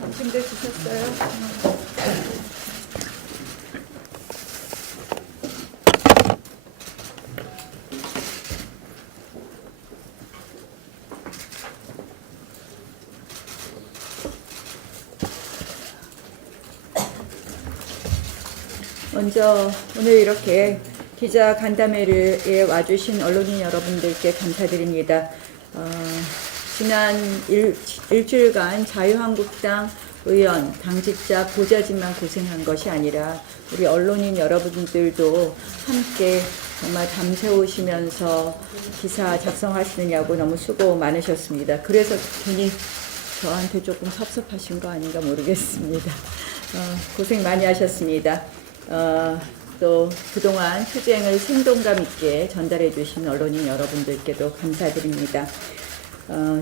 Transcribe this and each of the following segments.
점심들 드셨어요? 먼저 오늘 이렇게 기자 간담회에 와주신 언론인 여러분들께 감사드립니다. 지난 일주일간 자유한국당 의원, 당직자, 보좌진만 고생한 것이 아니라 우리 언론인 여러분들도 함께 정말 밤새우시면서 기사 작성하시느냐고 너무 수고 많으셨습니다. 그래서 괜히 저한테 조금 섭섭하신 거 아닌가 모르겠습니다. 고생 많이 하셨습니다. 또 그동안 투쟁을 생동감 있게 전달해 주신 언론인 여러분들께도 감사드립니다.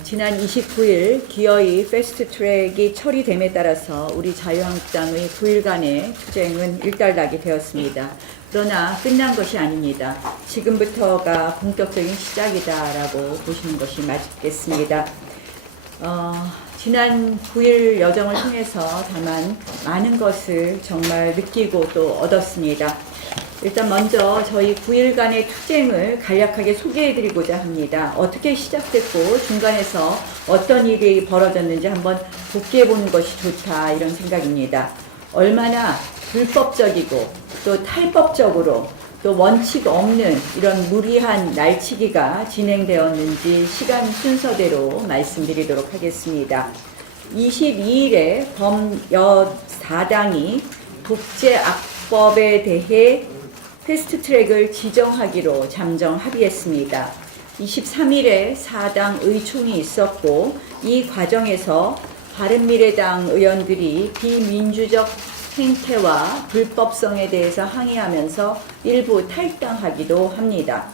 지난 29일 기어이 패스트트랙이 처리됨에 따라서 우리 자유한국당의 9일간의 투쟁은 일단락이 되었습니다. 그러나 끝난 것이 아닙니다. 지금부터가 본격적인 시작이다라고 보시는 것이 맞겠습니다. 지난 9일 여정을 통해서 다만 많은 것을 정말 느끼고 또 얻었습니다. 일단 먼저 저희 9일간의 투쟁을 간략하게 소개해드리고자 합니다. 어떻게 시작됐고 중간에서 어떤 일이 벌어졌는지 한번 복귀해보는 것이 좋다 이런 생각입니다. 얼마나 불법적이고 또 탈법적으로 또 원칙 없는 이런 무리한 날치기가 진행되었는지 시간 순서대로 말씀드리도록 하겠습니다. 22일에 범여사당이 국제악법에 대해 패스트트랙을 지정하기로 잠정 합의했습니다. 23일에 4당 의총이 있었고 이 과정에서 바른미래당 의원들이 비민주적 행태와 불법성에 대해서 항의하면서 일부 탈당하기도 합니다.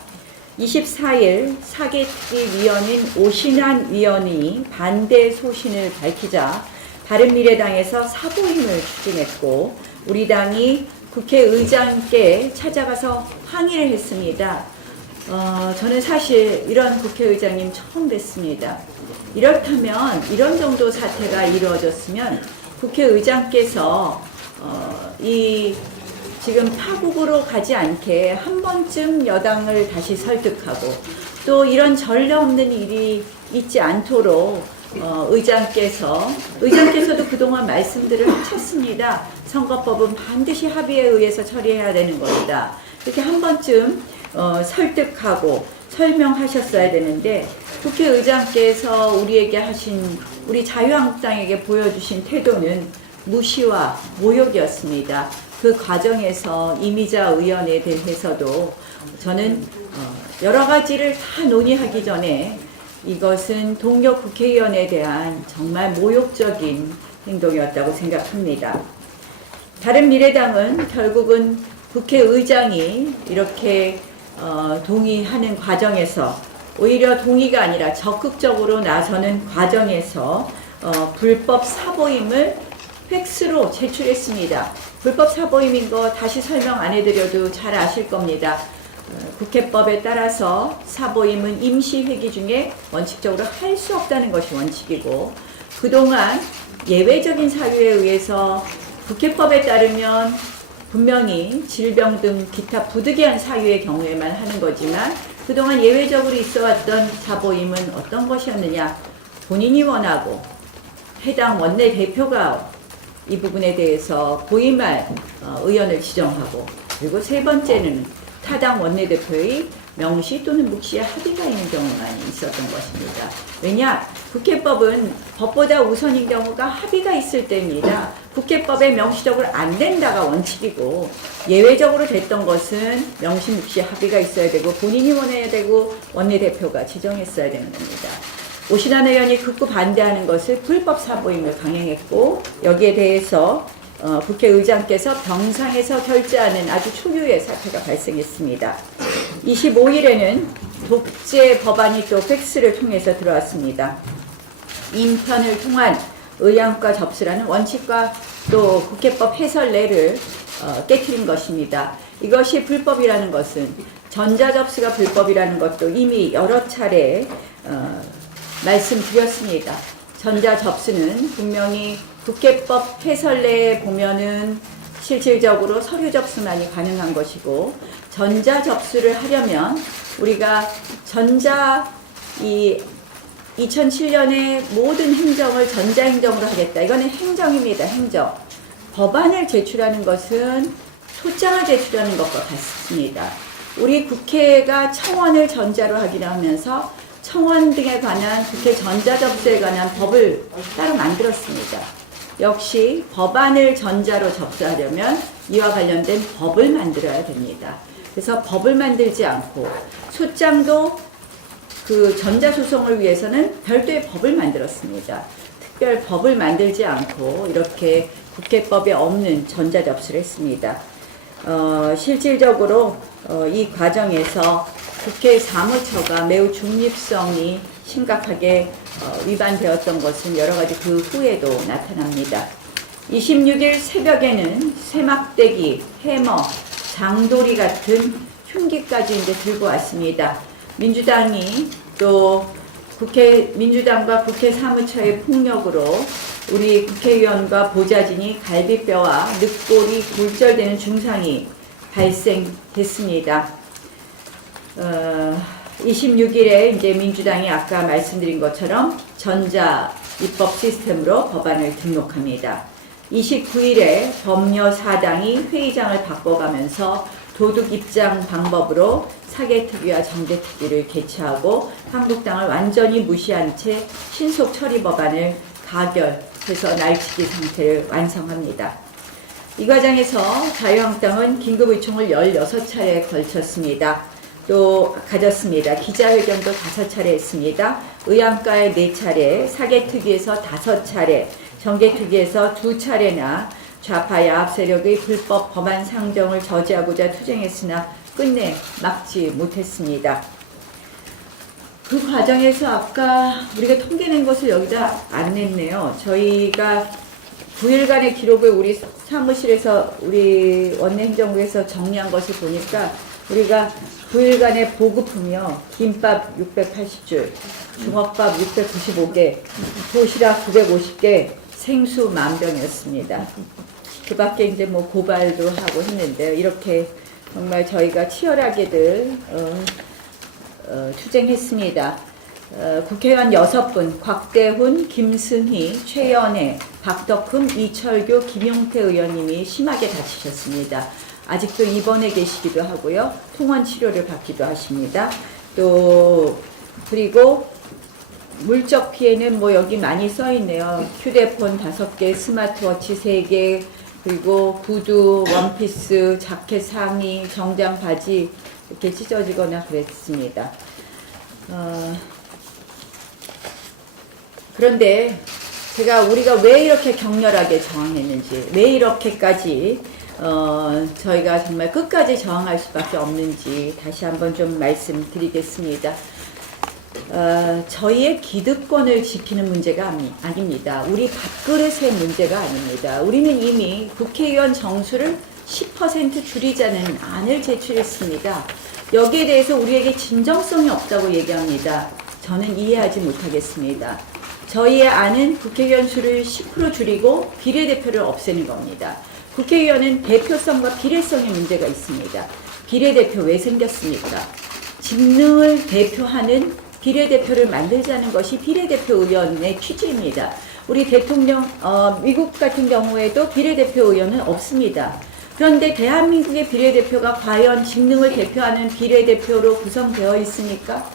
24일 사개특위위원인 오신환 위원이 반대 소신을 밝히자 바른미래당에서 사보임을 추진했고 우리 당이 국회의장께 찾아가서 항의를 했습니다. 저는 사실 이런 국회의장님 처음 뵀습니다. 이렇다면 이런 정도 사태가 이루어졌으면 국회의장께서 이 지금 파국으로 가지 않게 한 번쯤 여당을 다시 설득하고 또 이런 전례 없는 일이 있지 않도록 의장께서도 그동안 말씀들을 하셨습니다. 선거법은 반드시 합의에 의해서 처리해야 되는 것이다. 이렇게 한 번쯤 설득하고 설명하셨어야 되는데 국회의장께서 우리에게 하신 우리 자유한국당에게 보여주신 태도는 무시와 모욕이었습니다. 그 과정에서 이미자 의원에 대해서도 저는 여러 가지를 다 논의하기 전에 이것은 동료 국회의원에 대한 정말 모욕적인 행동이었다고 생각합니다. 바른미래당은 결국은 국회의장이 이렇게 동의하는 과정에서 오히려 동의가 아니라 적극적으로 나서는 과정에서 불법 사보임을 팩스로 제출했습니다. 불법 사보임인 거 다시 설명 안 해드려도 잘 아실 겁니다. 국회법에 따라서 사보임은 임시회기 중에 원칙적으로 할 수 없다는 것이 원칙이고 그동안 예외적인 사유에 의해서 국회법에 따르면 분명히 질병 등 기타 부득이한 사유의 경우에만 하는 거지만 그동안 예외적으로 있어왔던 사보임은 어떤 것이었느냐. 본인이 원하고 해당 원내대표가 이 부분에 대해서 고임할 의원을 지정하고 그리고 세 번째는 타당 원내대표의 명시 또는 묵시에 합의가 있는 경우만 있었던 것입니다. 왜냐? 국회법은 법보다 우선인 경우가 합의가 있을 때입니다. 국회법에 명시적으로 안 된다가 원칙이고 예외적으로 됐던 것은 명시 묵시 합의가 있어야 되고 본인이 원해야 되고 원내대표가 지정했어야 되는 겁니다. 오신환 의원이 극구 반대하는 것을 불법 사보임을 강행했고 여기에 대해서 국회의장께서 병상에서 결재하는 아주 초유의 사태가 발생했습니다. 25일에는 독재 법안이 또 팩스를 통해서 들어왔습니다. 인편을 통한 의안과 접수라는 원칙과 또 국회법 해설례를 깨트린 것입니다. 이것이 불법이라는 것은 전자접수가 불법이라는 것도 이미 여러 차례 말씀드렸습니다. 전자접수는 분명히 국회법 해설내에 보면은 실질적으로 서류 접수만이 가능한 것이고, 전자 접수를 하려면 우리가 이 2007년에 모든 행정을 전자행정으로 하겠다. 이거는 행정입니다. 행정. 법안을 제출하는 것은 소장을 제출하는 것과 같습니다. 우리 국회가 청원을 전자로 하기로 하면서 청원 등에 관한 국회 전자접수에 관한 법을 따로 만들었습니다. 역시 법안을 전자로 접수하려면 이와 관련된 법을 만들어야 됩니다. 그래서 법을 만들지 않고 소장도 그 전자소송을 위해서는 별도의 법을 만들었습니다. 특별 법을 만들지 않고 이렇게 국회법에 없는 전자접수를 했습니다. 실질적으로 이 과정에서 국회 사무처가 매우 중립성이 심각하게 위반되었던 것은 여러 가지 그 후에도 나타납니다. 26일 새벽에는 쇠막대기, 해머, 장도리 같은 흉기까지 이제 들고 왔습니다. 민주당이 또 민주당과 국회 사무처의 폭력으로 우리 국회의원과 보좌진이 갈비뼈와 늑골이 골절되는 증상이 발생됐습니다. 26일에 이제 민주당이 아까 말씀드린 것처럼 전자 입법 시스템으로 법안을 등록합니다. 29일에 법녀 4당이 회의장을 바꿔가면서 도둑 입장 방법으로 사개특위와 정개특위를 개최하고 한국당을 완전히 무시한 채 신속 처리 법안을 가결해서 날치기 상태를 완성합니다. 이 과정에서 자유한국당은 긴급의총을 16차례에 걸쳤습니다. 또 가졌습니다. 기자회견도 5차례 했습니다. 의안가에 4차례, 사개특위에서 5차례, 정개특위에서 2차례나 좌파 야합 세력의 불법 법안 상정을 저지하고자 투쟁했으나 끝내 막지 못했습니다. 그 과정에서 아까 우리가 통계낸 것을 여기다 안 냈네요. 저희가 9일간의 기록을 우리 사무실에서 우리 원내행정부에서 정리한 것을 보니까 우리가 9일간의 보급품이요. 김밥 680줄, 주먹밥 695개, 도시락 950개, 생수 10,000병이었습니다. 그 밖에 이제 뭐 고발도 하고 했는데요. 이렇게 정말 저희가 치열하게들 투쟁했습니다. 국회의원 6분, 곽대훈, 김승희, 최연애, 박덕흠, 이철규, 김용태 의원님이 심하게 다치셨습니다. 아직도 입원해 계시기도 하고요. 통원 치료를 받기도 하십니다. 또 그리고 물적 피해는 뭐 여기 많이 써 있네요. 휴대폰 5개, 스마트워치 3개, 그리고 구두, 원피스, 자켓 상의, 정장 바지 이렇게 찢어지거나 그랬습니다. 그런데 우리가 왜 이렇게 격렬하게 저항했는지, 왜 이렇게까지 저희가 정말 끝까지 저항할 수밖에 없는지 다시 한번 좀 말씀드리겠습니다. 저희의 기득권을 지키는 문제가 아닙니다. 우리 밥그릇의 문제가 아닙니다. 우리는 이미 국회의원 정수를 10% 줄이자는 안을 제출했습니다. 여기에 대해서 우리에게 진정성이 없다고 얘기합니다. 저는 이해하지 못하겠습니다. 저희의 안은 국회의원 수를 10% 줄이고 비례대표를 없애는 겁니다. 국회의원은 대표성과 비례성의 문제가 있습니다. 비례대표 왜 생겼습니까? 직능을 대표하는 비례대표를 만들자는 것이 비례대표 의원의 취지입니다. 우리 대통령, 미국 같은 경우에도 비례대표 의원은 없습니다. 그런데 대한민국의 비례대표가 과연 직능을 대표하는 비례대표로 구성되어 있습니까?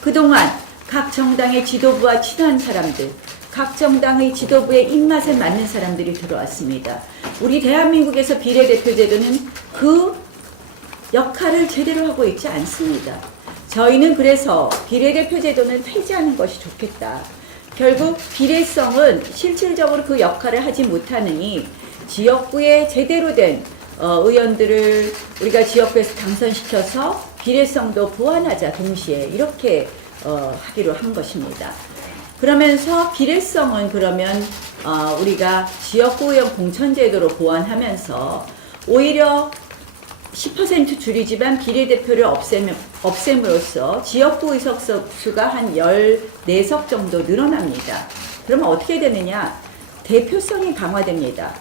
그동안 각 정당의 지도부와 친한 사람들, 각 정당의 지도부의 입맛에 맞는 사람들이 들어왔습니다. 우리 대한민국에서 비례대표 제도는 그 역할을 제대로 하고 있지 않습니다. 저희는 그래서 비례대표 제도는 폐지하는 것이 좋겠다. 결국 비례성은 실질적으로 그 역할을 하지 못하느니 지역구에 제대로 된 의원들을 우리가 지역구에서 당선시켜서 비례성도 보완하자 동시에 이렇게 하기로 한 것입니다. 그러면서 비례성은 그러면 우리가 지역구 의원 공천제도로 보완하면서 오히려 10% 줄이지만 비례대표를 없앰으로써 지역구 의석 수가 한 14석 정도 늘어납니다. 그러면 어떻게 되느냐? 대표성이 강화됩니다.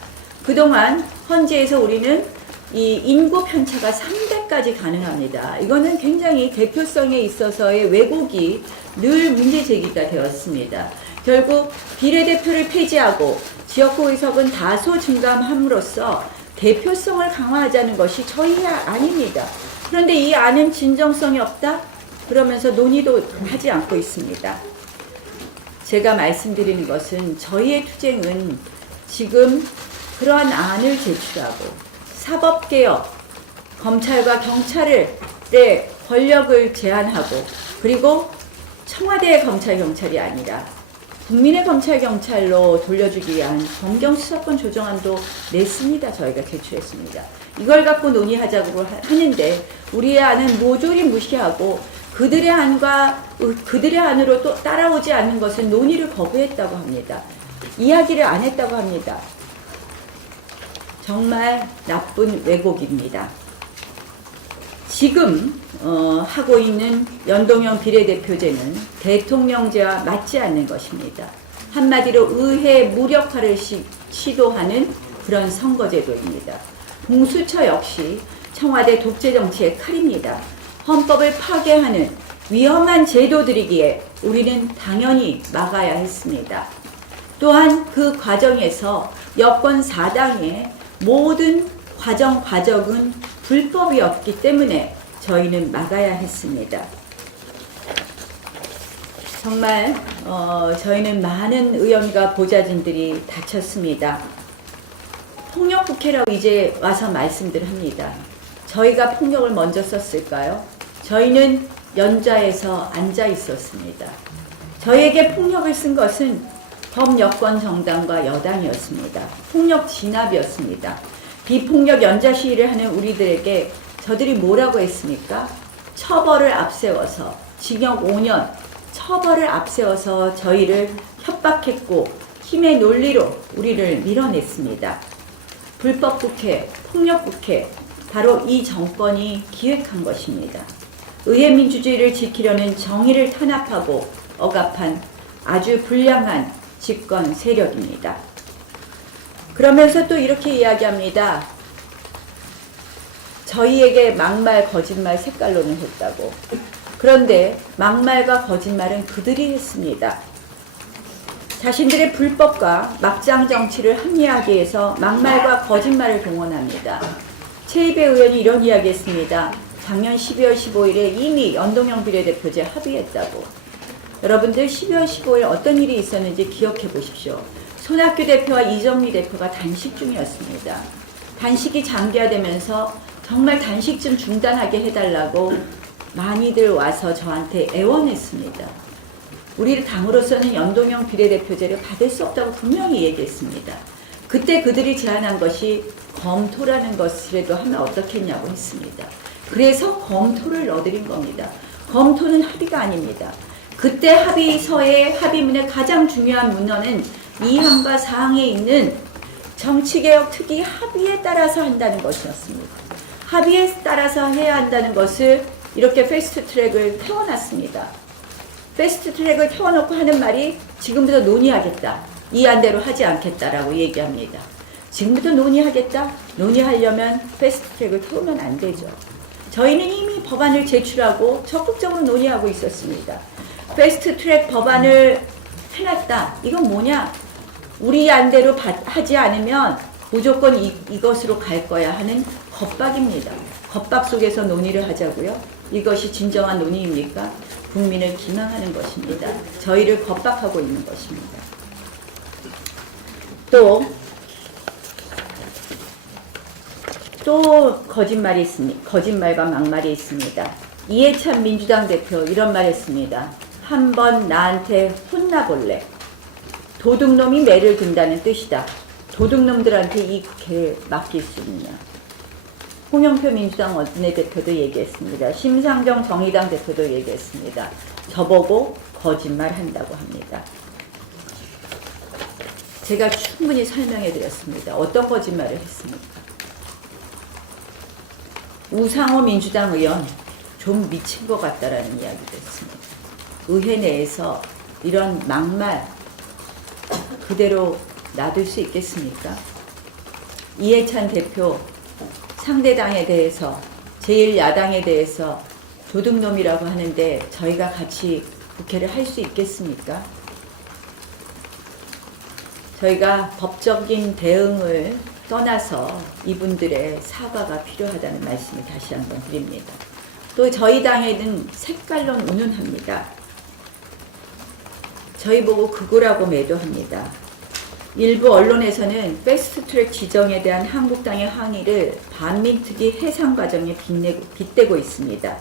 그동안 헌재에서 우리는 이 인구 편차가 3배까지 가능합니다. 이거는 굉장히 대표성에 있어서의 왜곡이 늘 문제 제기가 되었습니다. 결국 비례대표를 폐지하고 지역구 의석은 다소 증감함으로써 대표성을 강화하자는 것이 저희 아닙니다. 그런데 이 안은 진정성이 없다? 그러면서 논의도 하지 않고 있습니다. 제가 말씀드리는 것은 저희의 투쟁은 지금 그러한 안을 제출하고 사법개혁, 검찰과 경찰의 권력을 제한하고 그리고 청와대의 검찰, 경찰이 아니라 국민의 검찰, 경찰로 돌려주기 위한 검경수사권 조정안도 냈습니다. 저희가 제출했습니다. 이걸 갖고 논의하자고 하는데 우리의 안은 모조리 무시하고 그들의 안으로 또 따라오지 않는 것은 논의를 거부했다고 합니다. 이야기를 안 했다고 합니다. 정말 나쁜 왜곡입니다. 지금 하고 있는 연동형 비례대표제는 대통령제와 맞지 않는 것입니다. 한마디로 의회 무력화를 시도하는 그런 선거제도입니다. 공수처 역시 청와대 독재 정치의 칼입니다. 헌법을 파괴하는 위험한 제도들이기에 우리는 당연히 막아야 했습니다. 또한 그 과정에서 여권 4당의 모든 과정은 불법이었기 때문에 저희는 막아야 했습니다. 정말 저희는 많은 의원과 보좌진들이 다쳤습니다. 폭력국회라고 이제 와서 말씀들 합니다. 저희가 폭력을 먼저 썼을까요? 저희는 연좌에서 앉아 있었습니다. 저희에게 폭력을 쓴 것은 범여권 정당과 여당이었습니다. 폭력 진압이었습니다. 비폭력 연좌 시위를 하는 우리들에게 저들이 뭐라고 했습니까? 처벌을 앞세워서 징역 5년, 처벌을 앞세워서 저희를 협박했고 힘의 논리로 우리를 밀어냈습니다. 불법국회, 폭력국회, 바로 이 정권이 기획한 것입니다. 의회 민주주의를 지키려는 정의를 탄압하고 억압한 아주 불량한 집권 세력입니다. 그러면서 또 이렇게 이야기합니다. 저희에게 막말, 거짓말 색깔론을 했다고. 그런데 막말과 거짓말은 그들이 했습니다. 자신들의 불법과 막장 정치를 합리화하기 위해서 막말과 거짓말을 동원합니다. 최이배 의원이 이런 이야기했습니다. 작년 12월 15일에 이미 연동형 비례대표제 합의했다고. 여러분들 12월 15일 어떤 일이 있었는지 기억해 보십시오. 손학규 대표와 이정미 대표가 단식 중이었습니다. 단식이 장기화되면서 정말 단식 좀 중단하게 해달라고 많이들 와서 저한테 애원했습니다. 우리 당으로서는 연동형 비례대표제를 받을 수 없다고 분명히 얘기했습니다. 그때 그들이 제안한 것이 검토라는 것이라도 하면 어떻겠냐고 했습니다. 그래서 검토를 넣어드린 겁니다. 검토는 합의가 아닙니다. 그때 합의서의 합의문의 가장 중요한 문헌은 2항과 4항에 있는 정치개혁 특위 합의에 따라서 한다는 것이었습니다. 합의에 따라서 해야 한다는 것을 이렇게 패스트트랙을 태워놨습니다. 패스트트랙을 태워놓고 하는 말이 지금부터 논의하겠다. 이 안대로 하지 않겠다라고 얘기합니다. 지금부터 논의하겠다? 논의하려면 패스트트랙을 태우면 안 되죠. 저희는 이미 법안을 제출하고 적극적으로 논의하고 있었습니다. 패스트트랙 법안을 해놨다. 이건 뭐냐? 우리 안대로 하지 않으면 무조건 이것으로 갈 거야 하는 겁박입니다. 겁박 속에서 논의를 하자고요? 이것이 진정한 논의입니까? 국민을 기망하는 것입니다. 저희를 겁박하고 있는 것입니다. 또 거짓말과 막말이 있습니다. 이해찬 민주당 대표 이런 말 했습니다. 한번 나한테 혼나볼래. 도둑놈이 매를 든다는 뜻이다. 도둑놈들한테 이 국회를 맡길 수 있느냐. 홍영표 민주당 원내대표도 얘기했습니다. 심상정 정의당 대표도 얘기했습니다. 저보고 거짓말한다고 합니다. 제가 충분히 설명해 드렸습니다. 어떤 거짓말을 했습니까? 우상호 민주당 의원 좀 미친 것 같다라는 이야기도 했습니다. 의회 내에서 이런 막말 그대로 놔둘 수 있겠습니까? 이해찬 대표 상대당에 대해서 제1야당에 대해서 도둑놈이라고 하는데 저희가 같이 국회를 할 수 있겠습니까? 저희가 법적인 대응을 떠나서 이분들의 사과가 필요하다는 말씀을 다시 한번 드립니다. 또 저희 당에는 색깔론 운운합니다. 저희 보고 극우라고 매도합니다. 일부 언론에서는 패스트트랙 지정에 대한 한국당의 항의를 반민특위 해상 과정에 빗대고 있습니다.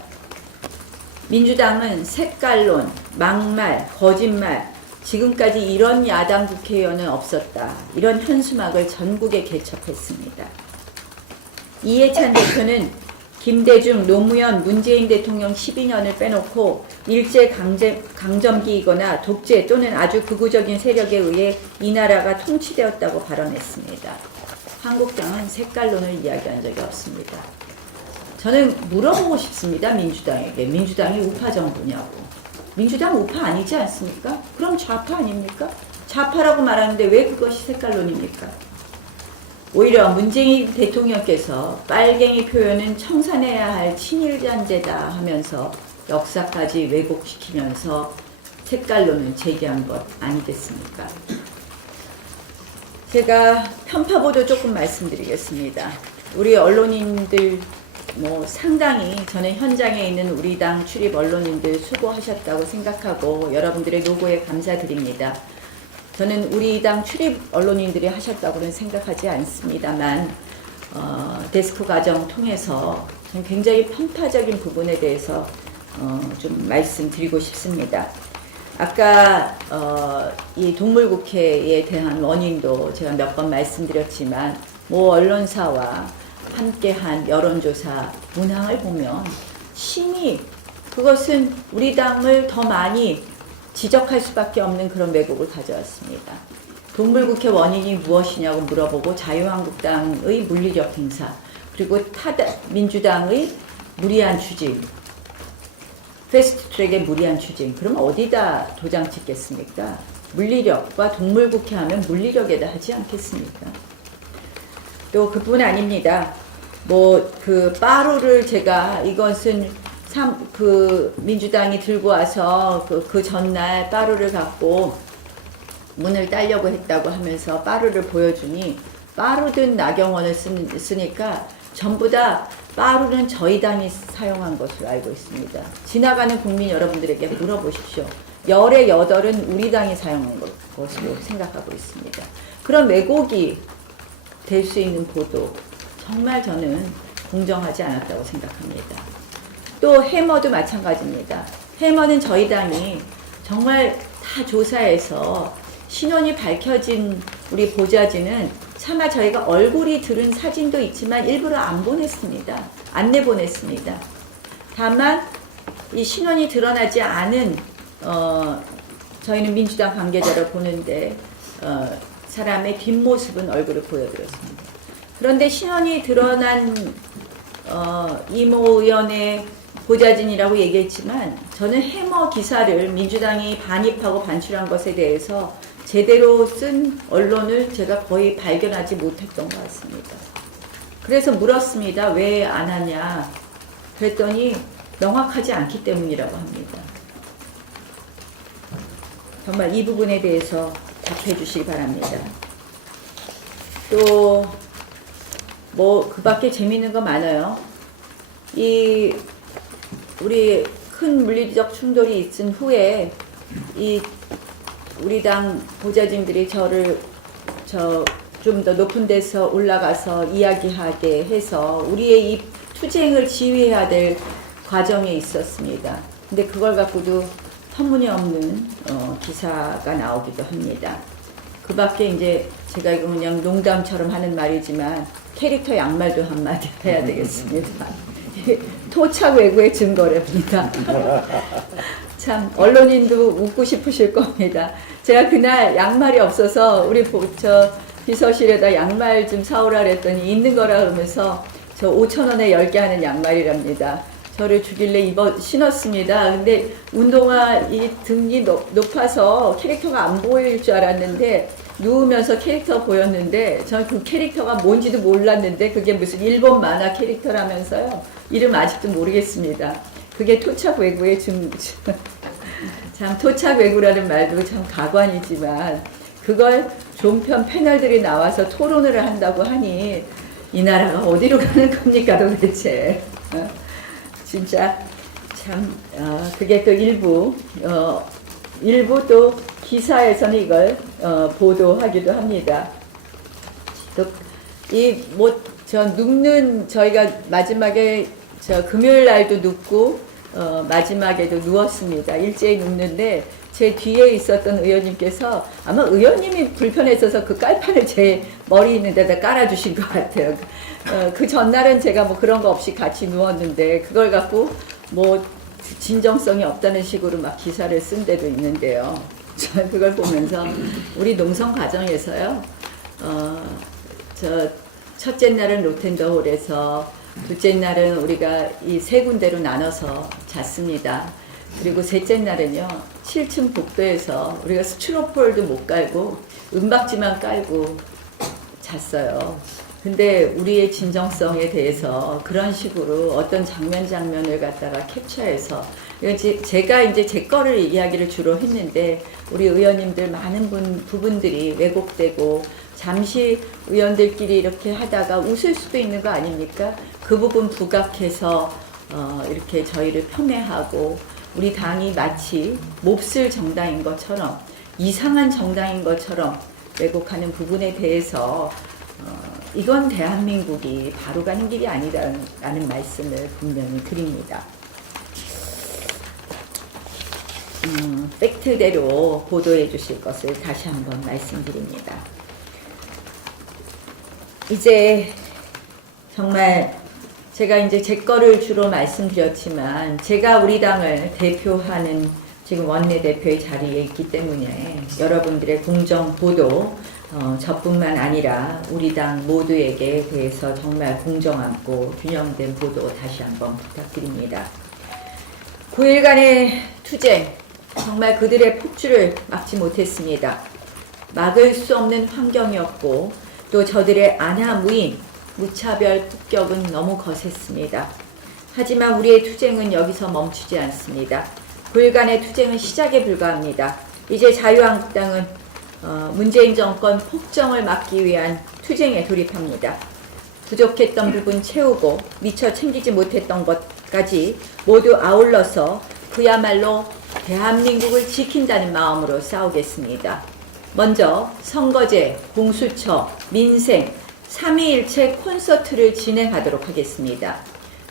민주당은 색깔론, 막말, 거짓말, 지금까지 이런 야당 국회의원은 없었다. 이런 현수막을 전국에 개첩했습니다. 이해찬 대표는 김대중, 노무현, 문재인 대통령 12년을 빼놓고 일제강점기이거나 독재 또는 아주 극우적인 세력에 의해 이 나라가 통치되었다고 발언했습니다. 한국당은 색깔론을 이야기한 적이 없습니다. 저는 물어보고 싶습니다. 민주당에게. 민주당이 우파 정부냐고. 민주당 우파 아니지 않습니까? 그럼 좌파 아닙니까? 좌파라고 말하는데 왜 그것이 색깔론입니까? 오히려 문재인 대통령께서 빨갱이 표현은 청산해야 할 친일잔재다 하면서 역사까지 왜곡시키면서 색깔론을 제기한 것 아니겠습니까? 제가 편파보도 조금 말씀드리겠습니다. 우리 언론인들 상당히 저는 현장에 있는 우리 당 출입 언론인들 수고하셨다고 생각하고 여러분들의 노고에 감사드립니다. 저는 우리 당 출입 언론인들이 하셨다고는 생각하지 않습니다만 데스크 과정 통해서 저는 굉장히 편파적인 부분에 대해서 좀 말씀드리고 싶습니다. 아까 이 동물국회에 대한 원인도 제가 몇 번 말씀드렸지만 모 언론사와 함께한 여론조사 문항을 보면 심히 그것은 우리 당을 더 많이 지적할 수밖에 없는 그런 왜곡을 가져왔습니다. 동물국회 원인이 무엇이냐고 물어보고 자유한국당의 물리력 행사 그리고 민주당의 무리한 추진 패스트트랙의 무리한 추진 그러면 어디다 도장 찍겠습니까? 물리력과 동물국회 하면 물리력에다 하지 않겠습니까? 또 그뿐 아닙니다. 그 빠루를 제가 이것은 민주당이 들고 와서 그 전날 빠루를 갖고 문을 따려고 했다고 하면서 빠루를 보여주니 빠루든 나경원을 쓰니까 전부 다 빠루는 저희 당이 사용한 것으로 알고 있습니다. 지나가는 국민 여러분들에게 물어보십시오. 열의 8은 우리 당이 사용한 것으로 생각하고 있습니다. 그런 왜곡이 될 수 있는 보도 정말 저는 공정하지 않았다고 생각합니다. 또 해머도 마찬가지입니다. 해머는 저희 당이 정말 다 조사해서 신원이 밝혀진 우리 보좌진은 차마 저희가 얼굴이 들은 사진도 있지만 일부러 안 보냈습니다. 안 내보냈습니다. 다만 이 신원이 드러나지 않은 저희는 민주당 관계자를 보는데 사람의 뒷모습은 얼굴을 보여드렸습니다. 그런데 신원이 드러난 이모 의원의 보좌진이라고 얘기했지만 저는 해머 기사를 민주당이 반입하고 반출한 것에 대해서 제대로 쓴 언론을 제가 거의 발견하지 못했던 것 같습니다. 그래서 물었습니다. 왜 안 하냐? 그랬더니 명확하지 않기 때문이라고 합니다. 정말 이 부분에 대해서 답해 주시기 바랍니다. 또 그 밖에 재미있는 거 많아요. 우리 큰 물리적 충돌이 있은 후에 우리 당 보좌진들이 저를 좀 더 높은 데서 올라가서 이야기하게 해서 우리의 이 투쟁을 지휘해야 될 과정에 있었습니다. 근데 그걸 갖고도 터무니없는 기사가 나오기도 합니다. 그 밖에 이제 제가 이거 그냥 농담처럼 하는 말이지만 캐릭터 양말도 한마디 해야 되겠습니다. 토착 왜구의 증거랍니다. 참 언론인도 웃고 싶으실 겁니다. 제가 그날 양말이 없어서 우리 비서실에다 양말 좀 사오라 그랬더니 있는 거라 그러면서 저 5,000원에 10개 하는 양말이랍니다. 저를 주길래 신었습니다. 근데 운동화 이 등이 높아서 캐릭터가 안 보일 줄 알았는데 누우면서 캐릭터 보였는데 저는 그 캐릭터가 뭔지도 몰랐는데 그게 무슨 일본 만화 캐릭터라면서요. 이름 아직도 모르겠습니다. 그게 토착외구의 참 토착외구라는 말도 참 가관이지만 그걸 종편 패널들이 나와서 토론을 한다고 하니 이 나라가 어디로 가는 겁니까 도대체. 진짜 참 그게 또 일부 또 기사에서는 이걸 보도하기도 합니다. 또 저 눕는 저희가 마지막에 저 금요일 날도 눕고 마지막에도 누웠습니다. 일제히 눕는데 제 뒤에 있었던 의원님께서 아마 의원님이 불편했어서 그 깔판을 제 머리 있는 데다 깔아주신 것 같아요. 그 전날은 제가 뭐 그런 거 없이 같이 누웠는데 그걸 갖고 뭐 진정성이 없다는 식으로 막 기사를 쓴 데도 있는데요. 저는 그걸 보면서 우리 농성 과정에서요, 저 첫째 날은 로텐더홀에서 둘째 날은 우리가 이 세 군데로 나눠서 잤습니다. 그리고 셋째 날은요 7층 복도에서 우리가 스트로폴도 못 깔고 은박지만 깔고 잤어요. 근데 우리의 진정성에 대해서 그런 식으로 어떤 장면을 갖다가 캡처해서 제가 이제 제 거를 이야기를 주로 했는데 우리 의원님들 많은 부분들이 왜곡되고 잠시 의원들끼리 이렇게 하다가 웃을 수도 있는 거 아닙니까? 그 부분 부각해서 이렇게 저희를 폄훼하고 우리 당이 마치 몹쓸 정당인 것처럼 이상한 정당인 것처럼 왜곡하는 부분에 대해서 이건 대한민국이 바로 가는 길이 아니라는 말씀을 분명히 드립니다. 팩트대로 보도해 주실 것을 다시 한번 말씀드립니다. 이제 정말 제가 이제 제 거를 주로 말씀드렸지만 제가 우리 당을 대표하는 지금 원내대표의 자리에 있기 때문에 여러분들의 공정 보도 저뿐만 아니라 우리 당 모두에게 대해서 정말 공정하고 균형된 보도 다시 한번 부탁드립니다. 9일간의 투쟁 정말 그들의 폭주를 막지 못했습니다. 막을 수 없는 환경이었고 또 저들의 안하무인 무차별 폭격은 너무 거셌습니다. 하지만 우리의 투쟁은 여기서 멈추지 않습니다. 9일간의 투쟁은 시작에 불과합니다. 이제 자유한국당은 문재인 정권 폭정을 막기 위한 투쟁에 돌입합니다. 부족했던 부분 채우고 미처 챙기지 못했던 것까지 모두 아울러서 그야말로 대한민국을 지킨다는 마음으로 싸우겠습니다. 먼저 선거제, 공수처, 민생, 3.2일체 콘서트를 진행하도록 하겠습니다.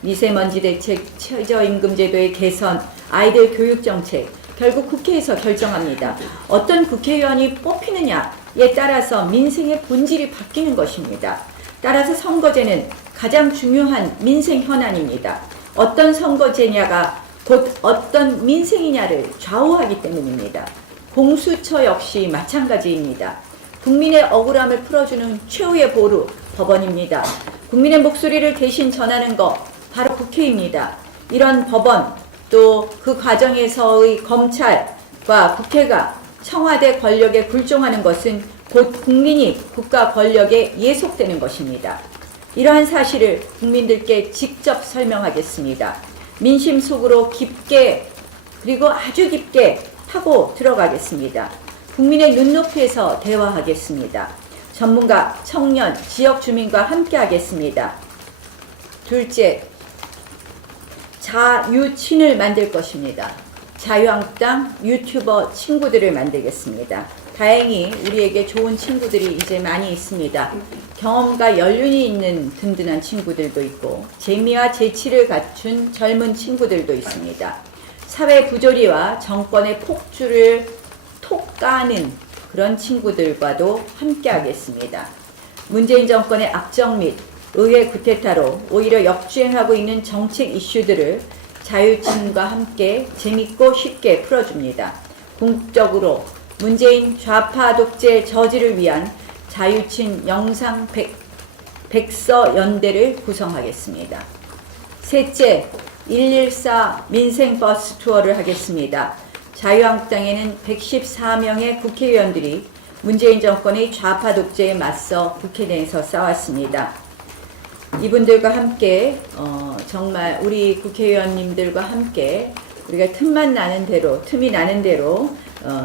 미세먼지 대책, 최저임금제도의 개선, 아이들 교육정책, 결국 국회에서 결정합니다. 어떤 국회의원이 뽑히느냐에 따라서 민생의 본질이 바뀌는 것입니다. 따라서 선거제는 가장 중요한 민생 현안입니다. 어떤 선거제냐가 곧 어떤 민생이냐를 좌우하기 때문입니다. 공수처 역시 마찬가지입니다. 국민의 억울함을 풀어주는 최후의 보루, 법원입니다. 국민의 목소리를 대신 전하는 것, 바로 국회입니다. 이런 법원, 또 그 과정에서의 검찰과 국회가 청와대 권력에 굴종하는 것은 곧 국민이 국가 권력에 예속되는 것입니다. 이러한 사실을 국민들께 직접 설명하겠습니다. 민심 속으로 깊게 그리고 아주 깊게 파고 들어가겠습니다. 국민의 눈높이에서 대화하겠습니다. 전문가, 청년, 지역 주민과 함께 하겠습니다. 둘째, 자유친을 만들 것입니다. 자유한국당 유튜버 친구들을 만들겠습니다. 다행히 우리에게 좋은 친구들이 이제 많이 있습니다. 경험과 연륜이 있는 든든한 친구들도 있고 재미와 재치를 갖춘 젊은 친구들도 있습니다. 사회 부조리와 정권의 폭주를 톡 까는 그런 친구들과도 함께 하겠습니다. 문재인 정권의 악정 및 의회 구태타로 오히려 역주행하고 있는 정책 이슈들을 자유친과 함께 재밌고 쉽게 풀어줍니다. 궁극적으로 문재인 좌파 독재 저지를 위한 자유친 영상 백서 연대를 구성하겠습니다. 셋째, 114 민생버스 투어를 하겠습니다. 자유한국당에는 114명의 국회의원들이 문재인 정권의 좌파 독재에 맞서 국회 내에서 싸웠습니다. 이분들과 함께 정말 우리 국회의원님들과 함께 우리가 틈이 나는 대로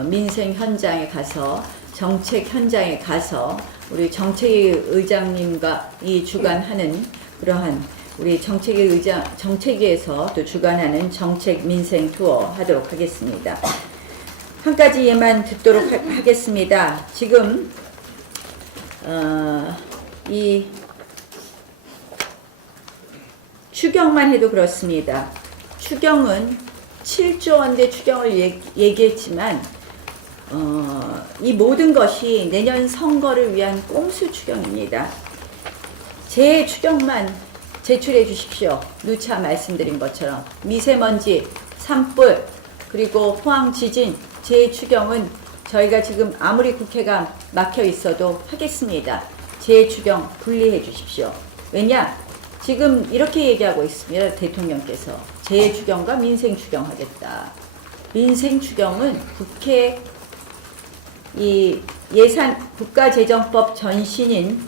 민생 현장에 가서 정책 현장에 가서 우리 정책위의장님과 이 주관하는 그러한 우리 정책위에서 또 주관하는 정책 민생 투어 하도록 하겠습니다. 한 가지 예만 듣도록 하겠습니다. 지금 이 추경만 해도 그렇습니다. 추경은 7조 원대 추경을 얘기했지만 이 모든 것이 내년 선거를 위한 꼼수 추경입니다. 제 추경만 제출해 주십시오. 누차 말씀드린 것처럼 미세먼지, 산불, 그리고 포항 지진, 제 추경은 저희가 지금 아무리 국회가 막혀 있어도 하겠습니다. 제 추경 분리해 주십시오. 왜냐? 지금 이렇게 얘기하고 있습니다. 대통령께서 제 추경과 민생 추경 하겠다. 민생 추경은 국회 이 국가재정법 전신인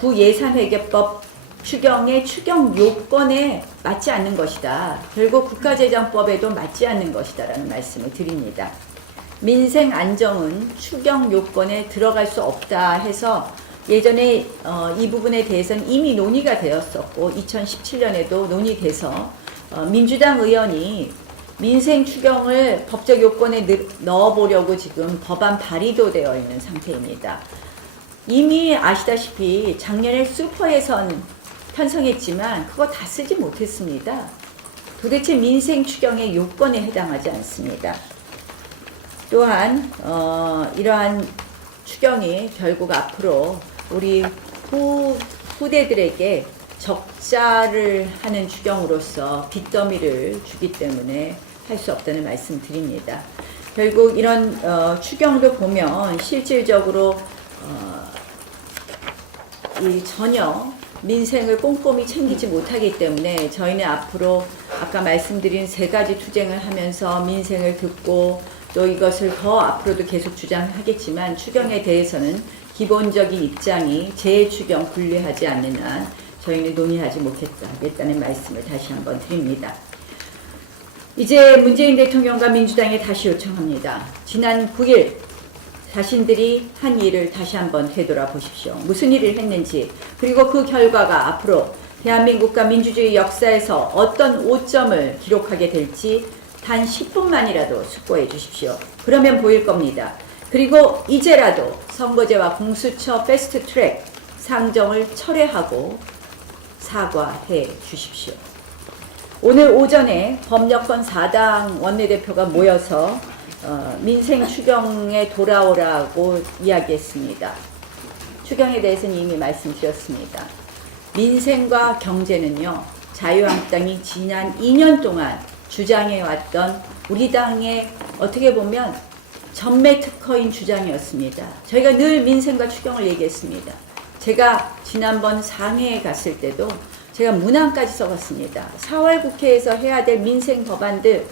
구예산회계법 추경의 추경 요건에 맞지 않는 것이다. 결국 국가재정법에도 맞지 않는 것이다라는 말씀을 드립니다. 민생 안정은 추경 요건에 들어갈 수 없다 해서 예전에 이 부분에 대해서는 이미 논의가 되었었고 2017년에도 논의돼서 민주당 의원이 민생 추경을 법적 요건에 넣어보려고 지금 법안 발의도 되어 있는 상태입니다. 이미 아시다시피 작년에 슈퍼예산 편성했지만 그거 다 쓰지 못했습니다. 도대체 민생 추경의 요건에 해당하지 않습니다. 또한 이러한 추경이 결국 앞으로 우리 후대들에게 적자를 하는 추경으로서 빚더미를 주기 때문에 할 수 없다는 말씀 드립니다. 결국 이런 추경도 보면 실질적으로 전혀 민생을 꼼꼼히 챙기지 못하기 때문에 저희는 앞으로 아까 말씀드린 3가지 투쟁을 하면서 민생을 듣고 또 이것을 더 앞으로도 계속 주장하겠지만 추경에 대해서는 기본적인 입장이 재추경 분리하지 않는 한 저희는 논의하지 못하겠다는 말씀을 다시 한번 드립니다. 이제 문재인 대통령과 민주당에 다시 요청합니다. 지난 9일 자신들이 한 일을 다시 한번 되돌아보십시오. 무슨 일을 했는지, 그리고 그 결과가 앞으로 대한민국과 민주주의 역사에서 어떤 오점을 기록하게 될지 단 10분만이라도 숙고해 주십시오. 그러면 보일 겁니다. 그리고 이제라도 선거제와 공수처 패스트트랙 상정을 철회하고 사과해 주십시오. 오늘 오전에 법여권 4당 원내대표가 모여서 민생 추경에 돌아오라고 이야기했습니다. 추경에 대해서는 이미 말씀드렸습니다. 민생과 경제는요, 자유한국당이 지난 2년 동안 주장해왔던 우리 당의 어떻게 보면 전매 특허인 주장이었습니다. 저희가 늘 민생과 추경을 얘기했습니다. 제가 지난번 상해에 갔을 때도 제가 문항까지 써봤습니다. 4월 국회에서 해야 될 민생 법안들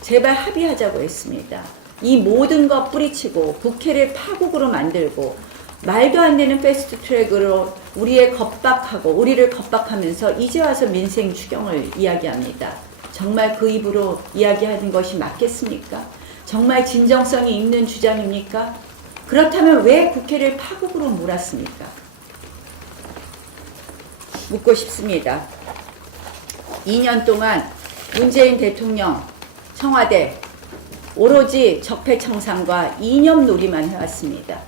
제발 합의하자고 했습니다. 이 모든 것 뿌리치고 국회를 파국으로 만들고 말도 안 되는 패스트트랙으로 우리를 겁박하면서 이제 와서 민생 추경을 이야기합니다. 정말 그 입으로 이야기하는 것이 맞겠습니까? 정말 진정성이 있는 주장입니까? 그렇다면 왜 국회를 파국으로 몰았습니까? 묻고 싶습니다. 2년 동안 문재인 대통령, 청와대 오로지 적폐청산과 이념놀이만 해왔습니다.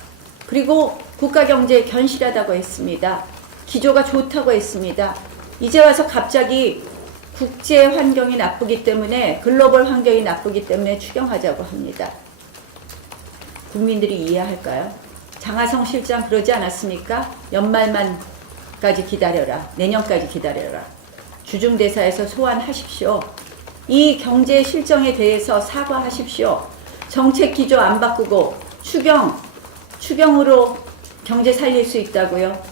그리고 국가경제 견실하다고 했습니다. 기조가 좋다고 했습니다. 이제 와서 갑자기 국제 환경이 나쁘기 때문에, 글로벌 환경이 나쁘기 때문에 추경하자고 합니다. 국민들이 이해할까요? 장하성 실장 그러지 않았습니까? 연말만까지 기다려라. 내년까지 기다려라. 주중대사에서 소환하십시오. 이 경제 실정에 대해서 사과하십시오. 정책 기조 안 바꾸고 추경으로 경제 살릴 수 있다고요?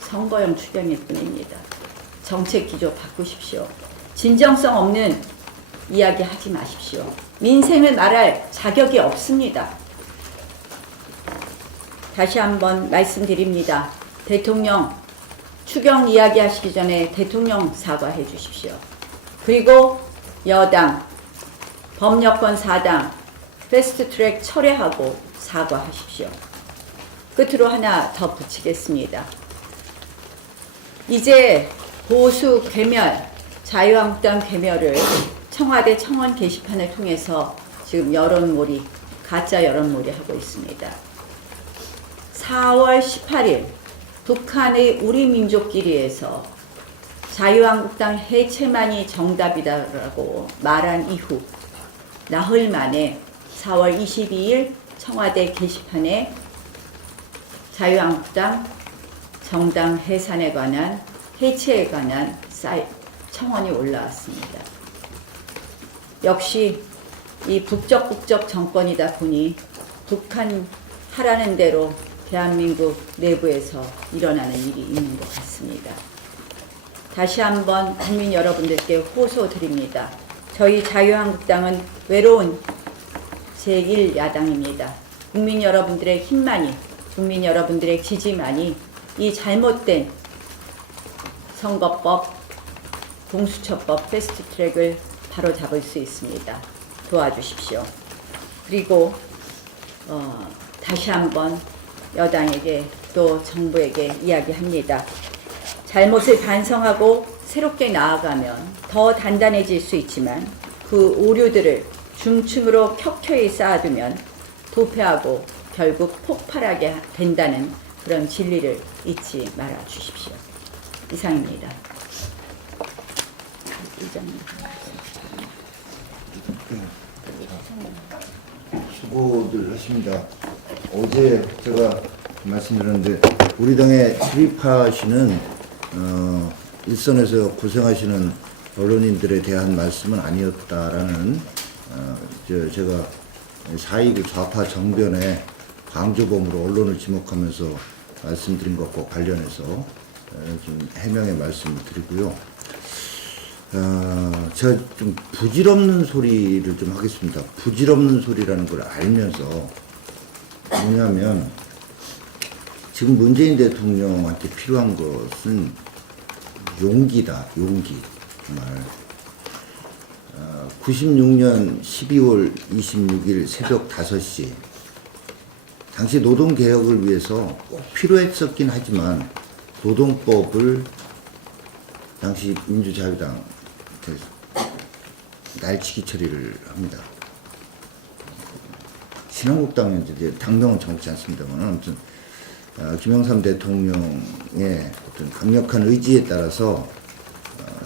선거용 추경일 뿐입니다. 정책 기조 바꾸십시오. 진정성 없는 이야기 하지 마십시오. 민생을 말할 자격이 없습니다. 다시 한번 말씀드립니다. 대통령 추경 이야기하시기 전에 대통령 사과해 주십시오. 그리고 여당 법여권 4당 패스트트랙 철회하고 사과하십시오. 끝으로 하나 더 붙이겠습니다. 이제 보수 괴멸, 자유한국당 괴멸을 청와대 청원 게시판을 통해서 지금 여론몰이, 가짜 여론몰이 하고 있습니다. 4월 18일 북한의 우리민족끼리에서 자유한국당 해체만이 정답이다라고 말한 이후 나흘 만에 4월 22일 청와대 게시판에 자유한국당 정당 해산에 관한, 해체에 관한 청원이 올라왔습니다. 역시 이 북적북적 정권이다 보니 북한 하라는 대로 대한민국 내부에서 일어나는 일이 있는 것 같습니다. 다시 한번 국민 여러분들께 호소드립니다. 저희 자유한국당은 외로운 제1야당입니다. 국민 여러분들의 힘만이, 국민 여러분들의 지지만이 이 잘못된 선거법, 공수처법 패스트트랙을 바로잡을 수 있습니다. 도와주십시오. 그리고 다시 한번 여당에게 또 정부에게 이야기합니다. 잘못을 반성하고 새롭게 나아가면 더 단단해질 수 있지만 그 오류들을 중층으로 켜켜이 쌓아두면 도패하고 결국 폭발하게 된다는 그런 진리를 잊지 말아 주십시오. 이상입니다. 의장님. 수고들 하십니다. 어제 제가 말씀드렸는데 우리 당에 출입하시는 일선에서 고생하시는 언론인들에 대한 말씀은 아니었다라는 제가 4.29 좌파 정변의 방조범으로 언론을 지목하면서 말씀드린 것과 관련해서 좀 해명의 말씀을 드리고요. 제가 좀 부질없는 소리를 좀 하겠습니다. 부질없는 소리라는 걸 알면서 뭐냐면 지금 문재인 대통령한테 필요한 것은 용기다. 용기. 정말 96년 12월 26일 새벽 5시 당시 노동개혁을 위해서 꼭 필요했었긴 하지만 노동법을 당시 민주자유당 날치기 처리를 합니다. 신한국당은 이제 당명은 정확치 않습니다만 아무튼 김영삼 대통령의 어떤 강력한 의지에 따라서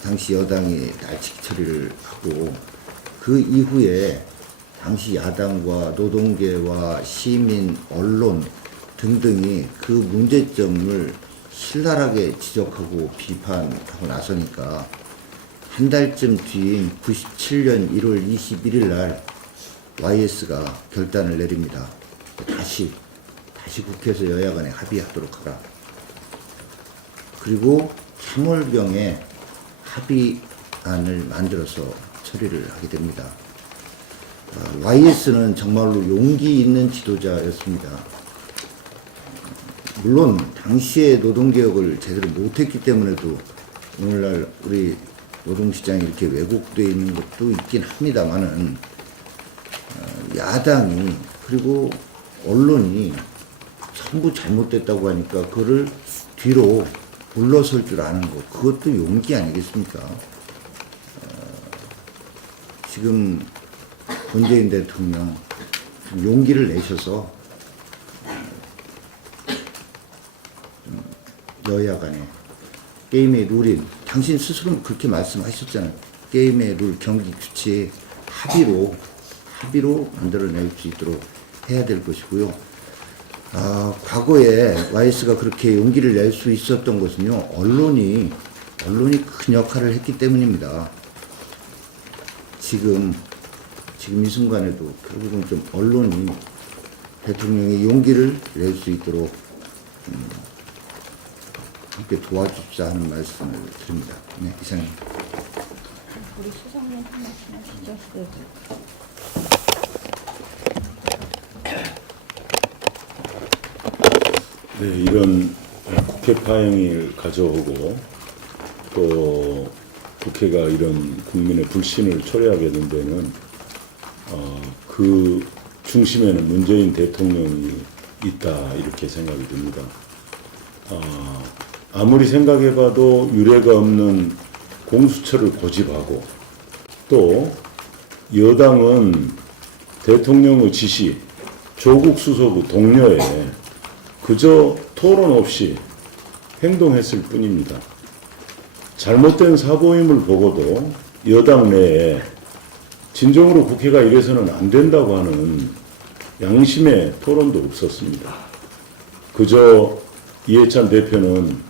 당시 여당이 날치기 처리를 하고 그 이후에 당시 야당과 노동계와 시민, 언론 등등이 그 문제점을 신랄하게 지적하고 비판하고 나서니까 한 달쯤 뒤인 97년 1월 21일 날 YS가 결단을 내립니다. 다시 국회에서 여야 간에 합의하도록 하라. 그리고 3월경에 합의안을 만들어서 처리를 하게 됩니다. YS는 정말로 용기 있는 지도자였습니다. 물론 당시에 노동개혁을 제대로 못했기 때문에도 오늘날 우리 노동시장이 이렇게 왜곡되어 있는 것도 있긴 합니다만은 야당이 그리고 언론이 전부 잘못됐다고 하니까 그거를 뒤로 물러설 줄 아는 것, 그것도 용기 아니겠습니까? 지금 문재인 대통령 용기를 내셔서 여야 간에 게임의 룰인, 당신 스스로 그렇게 말씀하셨잖아요. 게임의 룰, 경기 규칙 합의로 만들어낼 수 있도록 해야 될 것이고요. 과거에 YS가 그렇게 용기를 낼 수 있었던 것은요, 언론이 큰 역할을 했기 때문입니다. 지금 이 순간에도 결국은 좀 언론이 대통령의 용기를 낼 수 있도록 함께 도와줍자 하는 말씀을 드립니다. 네, 이상입니다. 우리 수석님 한 말씀 하시죠. 네. 네, 이런 국회 파행을 가져오고 또 국회가 이런 국민의 불신을 초래하게 된 데는 그 중심에는 문재인 대통령이 있다 이렇게 생각이 듭니다. 아무리 생각해봐도 유례가 없는 공수처를 고집하고 또 여당은 대통령의 지시, 조국 수석의 독려에 그저 토론 없이 행동했을 뿐입니다. 잘못된 사고임을 보고도 여당 내에 진정으로 국회가 이래서는 안 된다고 하는 양심의 토론도 없었습니다. 그저 이해찬 대표는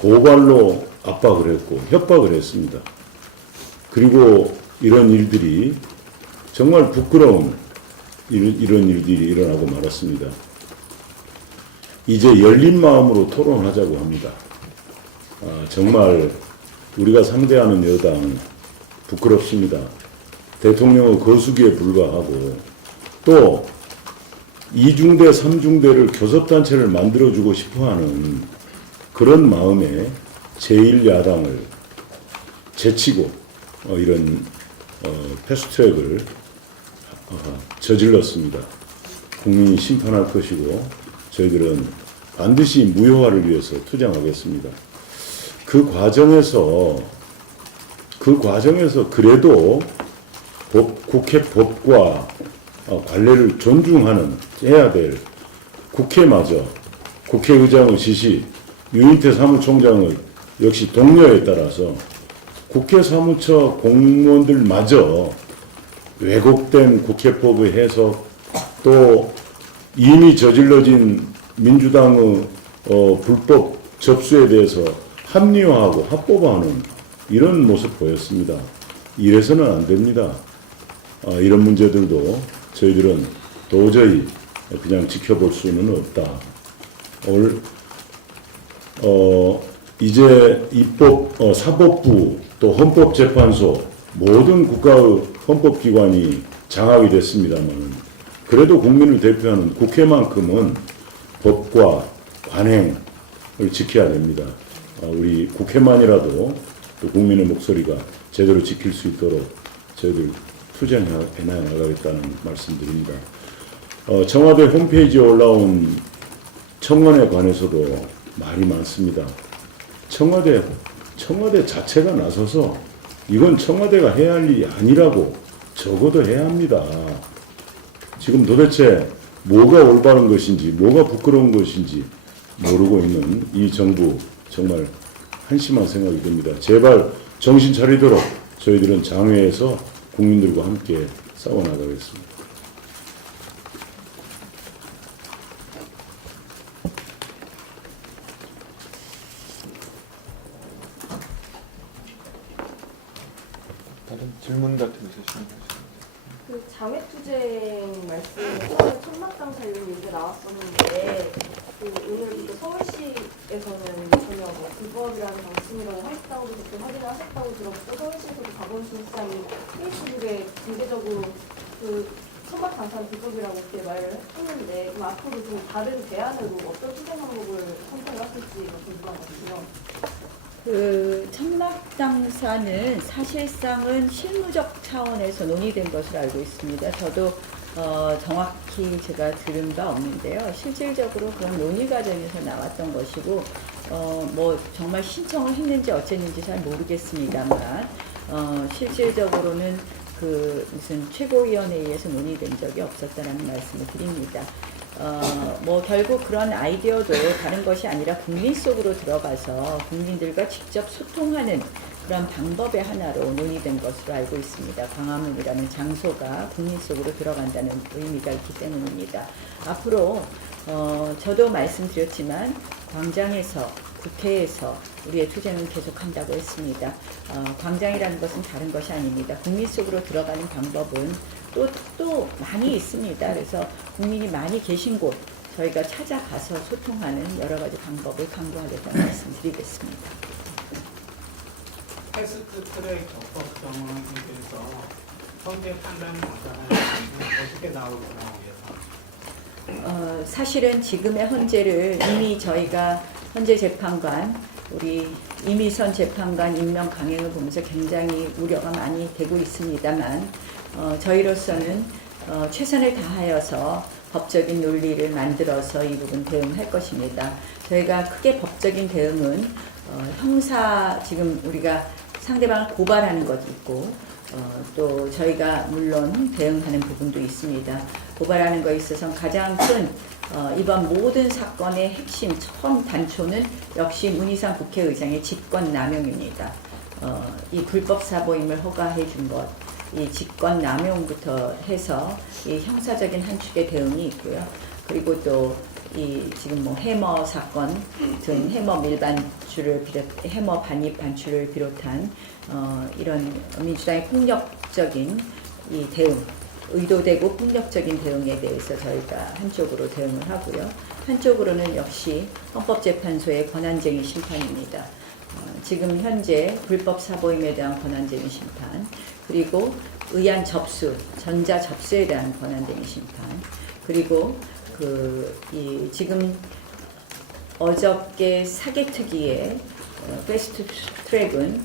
고발로 압박을 했고 협박을 했습니다. 그리고 이런 일들이 정말 부끄러운 이런 일들이 일어나고 말았습니다. 이제 열린 마음으로 토론하자고 합니다. 정말 우리가 상대하는 여당 부끄럽습니다. 대통령의 거수기에 불과하고 또 2중대, 3중대를 교섭단체를 만들어주고 싶어하는 그런 마음에 제1야당을 제치고 이런 패스트트랙을 저질렀습니다. 국민이 심판할 것이고 저희들은 반드시 무효화를 위해서 투쟁하겠습니다. 그 과정에서 그래도 국회 법과 관례를 존중하는 해야 될 국회마저 국회의장의 지시, 유인태 사무총장의 역시 독려에 따라서 국회 사무처 공무원들마저 왜곡된 국회법의 해석 또 이미 저질러진 민주당의 불법 접수에 대해서 합리화하고 합법화하는 이런 모습 보였습니다. 이래서는 안 됩니다. 이런 문제들도 저희들은 도저히 그냥 지켜볼 수는 없다. 이제 사법부 또 헌법재판소 모든 국가의 헌법기관이 장악이 됐습니다만 그래도 국민을 대표하는 국회만큼은 법과 관행을 지켜야 됩니다. 우리 국회만이라도 또 국민의 목소리가 제대로 지킬 수 있도록 저희들 투쟁해 나가겠다는 말씀드립니다. 청와대 홈페이지에 올라온 청원에 관해서도 말이 많습니다. 청와대 자체가 나서서 이건 청와대가 해야 할 일이 아니라고 적어도 해야 합니다. 지금 도대체 뭐가 올바른 것인지 뭐가 부끄러운 것인지 모르고 있는 이 정부 정말 한심한 생각이 듭니다. 제발 정신 차리도록 저희들은 장외에서 국민들과 함께 싸워나가겠습니다. 다른 질문 같은 거 있으신가요? 그 장외투쟁 말씀에 처음에 천막당 관련 얘기가 나왔었는데 오늘 서울시에서는 전혀 불법이라는 방침이라고 하셨다고 그렇게 확인을 하셨다고 들었고 서울시에서도 박원순 시장이 페이스북에 공개적으로 그 천막당사는 불법이라고 그렇게 말을 했는데 그럼 앞으로 좀 다른 대안으로 어떤 투쟁 방법을 선택을 하실지 궁금하거든요. 그 천막당사는 사실상은 실무적 차원에서 논의된 것으로 알고 있습니다. 저도 정확히 제가 들은 바 없는데요. 실질적으로 그런 논의 과정에서 나왔던 것이고 뭐 정말 신청을 했는지 어쨌는지 잘 모르겠습니다만 실질적으로는 그 무슨 최고위원회에서 논의된 적이 없었다는 말씀을 드립니다. 뭐 결국 그런 아이디어도 다른 것이 아니라 국민 속으로 들어가서 국민들과 직접 소통하는 그런 방법의 하나로 논의된 것으로 알고 있습니다. 광화문이라는 장소가 국민 속으로 들어간다는 의미가 있기 때문입니다. 앞으로 저도 말씀드렸지만 광장에서 국회에서 우리의 투쟁은 계속한다고 했습니다. 광장이라는 것은 다른 것이 아닙니다. 국민 속으로 들어가는 방법은 또 많이 있습니다. 그래서 국민이 많이 계신 곳 저희가 찾아가서 소통하는 여러 가지 방법을 강구하겠다는 말씀드리겠습니다. 패스트트랙 적법성에 대해서 선제 판단을 받아야 어떻게 나올 거라고 예상? 사실은 지금의 헌재를 이미 저희가 헌재 재판관, 우리 이미선 재판관 임명 강행을 보면서 굉장히 우려가 많이 되고 있습니다만, 저희로서는 최선을 다하여서 법적인 논리를 만들어서 이 부분 대응할 것입니다. 저희가 크게 법적인 대응은 형사, 지금 우리가 상대방을 고발하는 것도 있고, 또 저희가 물론 대응하는 부분도 있습니다. 고발하는 것에 있어서 가장 큰 이번 모든 사건의 핵심 처음 단초는 역시 문희상 국회의장의 직권남용입니다. 이 불법 사보임을 허가해 준 것, 이 직권남용부터 해서 이 형사적인 한 축의 대응이 있고요. 그리고 또 이 지금 뭐 해머 사건 등 해머 밀반출을 비롯, 해머 반입 반출을 비롯한 이런 민주당의 폭력적인 이 대응, 의도되고 폭력적인 대응에 대해서 저희가 한쪽으로 대응을 하고요. 한쪽으로는 역시 헌법재판소의 권한쟁의 심판입니다. 지금 현재 불법 사보임에 대한 권한쟁의 심판, 그리고 의안 접수, 전자 접수에 대한 권한쟁의 심판, 그리고 지금 어저께 사개특위의 패스트 트랙은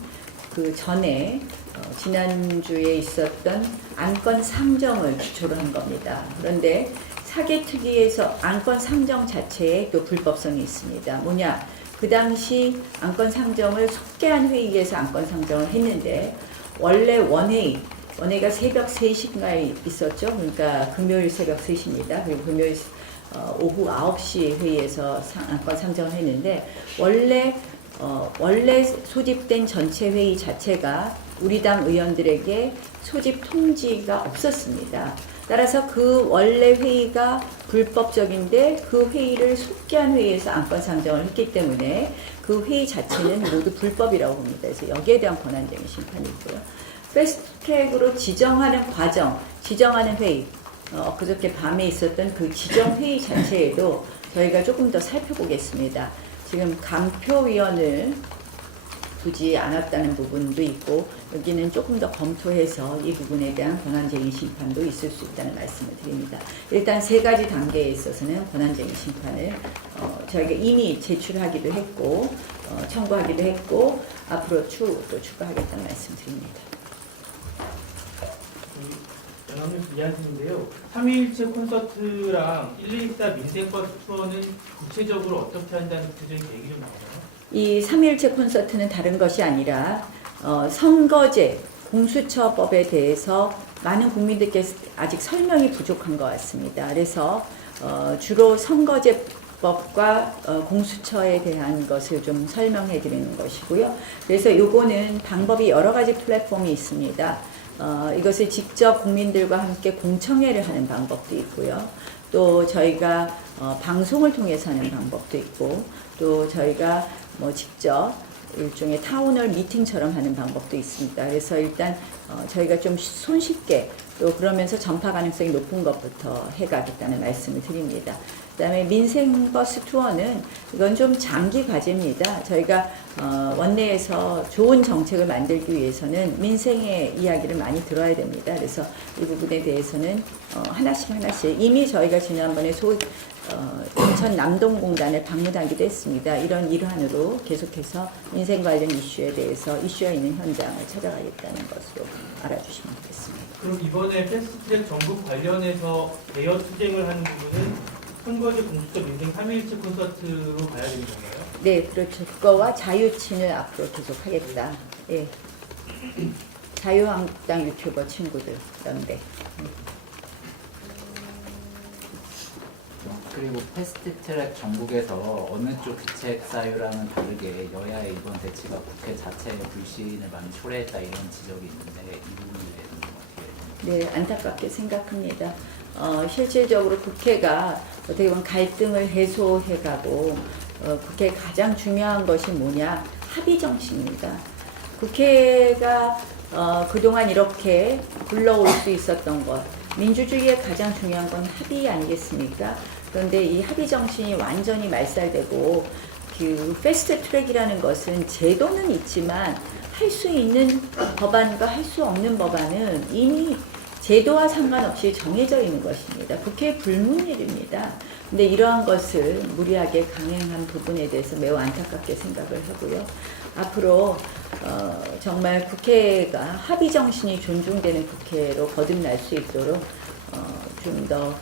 그 전에 지난주에 있었던 안건 상정을 기초로 한 겁니다. 그런데 사개특위에서 안건 상정 자체에 또 불법성이 있습니다. 뭐냐? 그 당시 안건 상정을 속개한 회의에서 안건 상정을 했는데 원래 원회의가 새벽 3시인가에 있었죠. 그러니까 금요일 새벽 3시입니다. 그리고 금요일 오후 9시 회의에서 안건 상정을 했는데 원래 소집된 전체 회의 자체가 우리 당 의원들에게 소집 통지가 없었습니다. 따라서 그 원래 회의가 불법적인데 그 회의를 속개한 회의에서 안건 상정을 했기 때문에 그 회의 자체는 모두 불법이라고 봅니다. 그래서 여기에 대한 권한쟁의 심판이 있고요. 패스트트랙으로 지정하는 과정, 지정하는 회의, 그저께 밤에 있었던 그 지정 회의 자체에도 저희가 조금 더 살펴보겠습니다. 지금 감표위원을 두지 않았다는 부분도 있고 여기는 조금 더 검토해서 이 부분에 대한 권한쟁의 심판도 있을 수 있다는 말씀을 드립니다. 일단 3가지 단계에 있어서는 권한쟁의 심판을 저희가 이미 제출하기도 했고 청구하기도 했고 앞으로 또 추가하겠다는 말씀 드립니다. 영암뉴스 이한팀인데요. 3.1일체 콘서트랑 1214 민생버스 투어는 구체적으로 어떻게 한다는 구체적인 계획이 좀 나오나요? 이 3.1일체 콘서트는 다른 것이 아니라 선거제, 공수처법에 대해서 많은 국민들께서 아직 설명이 부족한 것 같습니다. 그래서 주로 선거제법과 공수처에 대한 것을 좀 설명해 드리는 것이고요. 그래서 요거는 방법이 여러 가지 플랫폼이 있습니다. 이것을 직접 국민들과 함께 공청회를 하는 방법도 있고요. 또 저희가 방송을 통해서 하는 방법도 있고 또 저희가 뭐 직접 일종의 타운홀 미팅처럼 하는 방법도 있습니다. 그래서 일단 저희가 좀 손쉽게 또 그러면서 전파 가능성이 높은 것부터 해가겠다는 말씀을 드립니다. 그다음에 민생버스 투어는 이건 좀 장기 과제입니다. 저희가 원내에서 좋은 정책을 만들기 위해서는 민생의 이야기를 많이 들어야 됩니다. 그래서 이 부분에 대해서는 하나씩 이미 저희가 지난번에 인천 남동공단을 방문하기도 했습니다. 이런 일환으로 계속해서 민생 관련 이슈에 대해서 이슈가 있는 현장을 찾아가겠다는 것으로 알아주시면 되겠습니다. 그럼 이번에 패스트트랙 전국 관련해서 대여 투쟁을 하는 부분은 선거제 공수처 민생 3.1일체 콘서트로 가야 되는 건가요? 네, 그렇죠. 그거와 자유친을 앞으로 계속 하겠다. 예. 자유한국당 유튜버 친구들 연대. 그리고 패스트트랙 전국에서 어느 쪽 기책 사유랑은 다르게 여야의 이번 대치가 국회 자체의 불신을 많이 초래했다 이런 지적이 있는데 이 부분에 대해서는 어떻게? 네, 안타깝게 생각합니다. 실질적으로 국회가 어떻게 보면 갈등을 해소해가고 국회의 가장 중요한 것이 뭐냐? 합의 정치입니다. 국회가 그동안 이렇게 굴러올 수 있었던 것, 민주주의의 가장 중요한 건 합의 아니겠습니까? 그런데 이 합의 정신이 완전히 말살되고 그 패스트 트랙이라는 것은 제도는 있지만 할 수 있는 법안과 할 수 없는 법안은 이미 제도와 상관없이 정해져 있는 것입니다. 국회 불문율입니다. 근데 이러한 것을 무리하게 강행한 부분에 대해서 매우 안타깝게 생각을 하고요. 앞으로 정말 국회가 합의 정신이 존중되는 국회로 거듭날 수 있도록 좀 더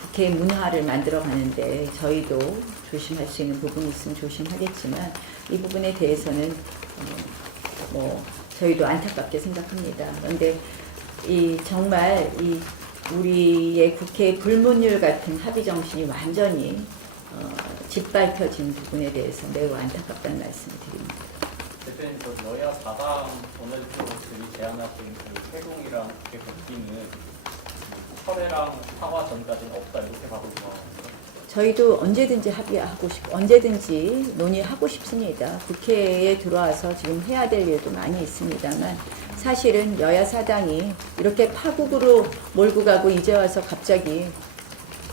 국회 문화를 만들어 가는데 저희도 조심할 수 있는 부분이 있으면 조심하겠지만 이 부분에 대해서는 저희도 안타깝게 생각합니다. 그런데 정말 우리의 국회의 불문율 같은 합의 정신이 완전히 짓밟혀진 부분에 대해서 매우 안타깝다는 말씀을 드립니다. 대표님, 여야 4당 원내대표들이 제안하신 그 회동이랑 국회 복귀는 철회랑 상화 전까지는 없다 이렇게 봐도 저희도 언제든지 합의하고 언제든지 논의하고 싶습니다. 국회에 들어와서 지금 해야 될 일도 많이 있습니다만 사실은 여야 사당이 이렇게 파국으로 몰고 가고 이제 와서 갑자기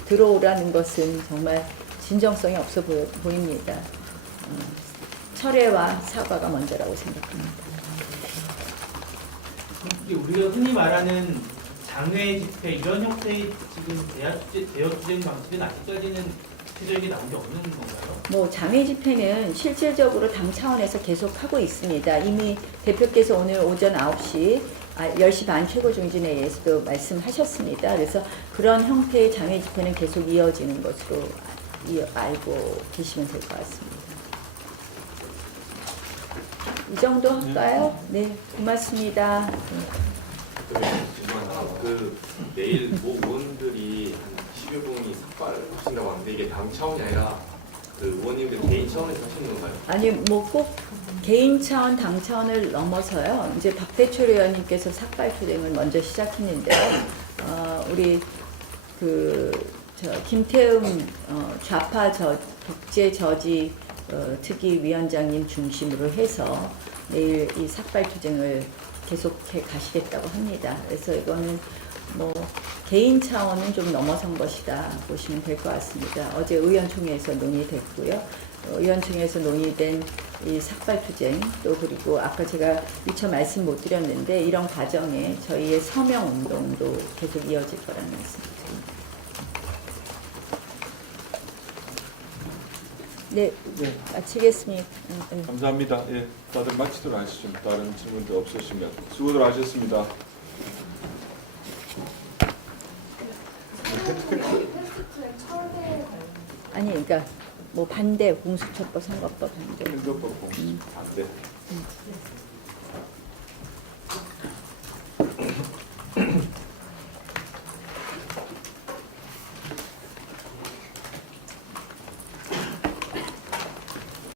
들어오라는 것은 정말 진정성이 없어 보입니다. 철회와 사과가 먼저라고 생각합니다. 우리가 흔히 말하는 장외 집회 이런 형태의 지금 대여 투쟁 방식은 아직까지는 구체적인 나온 게 없는 건가요? 장외 집회는 실질적으로 당 차원에서 계속 하고 있습니다. 이미 대표께서 오늘 오전 10시 반 최고중진회의에서도 말씀하셨습니다. 그래서 그런 형태의 장외 집회는 계속 이어지는 것으로 알고 계시면 될 것 같습니다. 이 정도 할까요? 네, 고맙습니다. 내일 모 의원들이 한 10여 분이 삭발을 하신다고 하는데 이게 당 차원이 아니라 그 의원님들 개인 차원에서 하시는 건가요? 아니 꼭 개인 차원, 당 차원을 넘어서요. 이제 박대출 의원님께서 삭발 투쟁을 먼저 시작했는데요. 우리 김태흠 좌파 독재 저지 특위 위원장님 중심으로 해서 내일 이 삭발 투쟁을 계속해 가시겠다고 합니다. 그래서 이거는 개인 차원은 좀 넘어선 것이다 보시면 될 것 같습니다. 어제 의원총회에서 논의됐고요. 의원총회에서 논의된 이 삭발 투쟁 또 그리고 아까 제가 미처 말씀 못 드렸는데 이런 과정에 저희의 서명 운동도 계속 이어질 거라는 말씀을 드립니다. 네, 마치겠습니다. 감사합니다. 예, 다들 마치도록 하시죠. 다른 질문도 없으시면 수고들 하셨습니다. 아니, 그러니까 반대 공수처법 선거법 반대. 선거법 반대.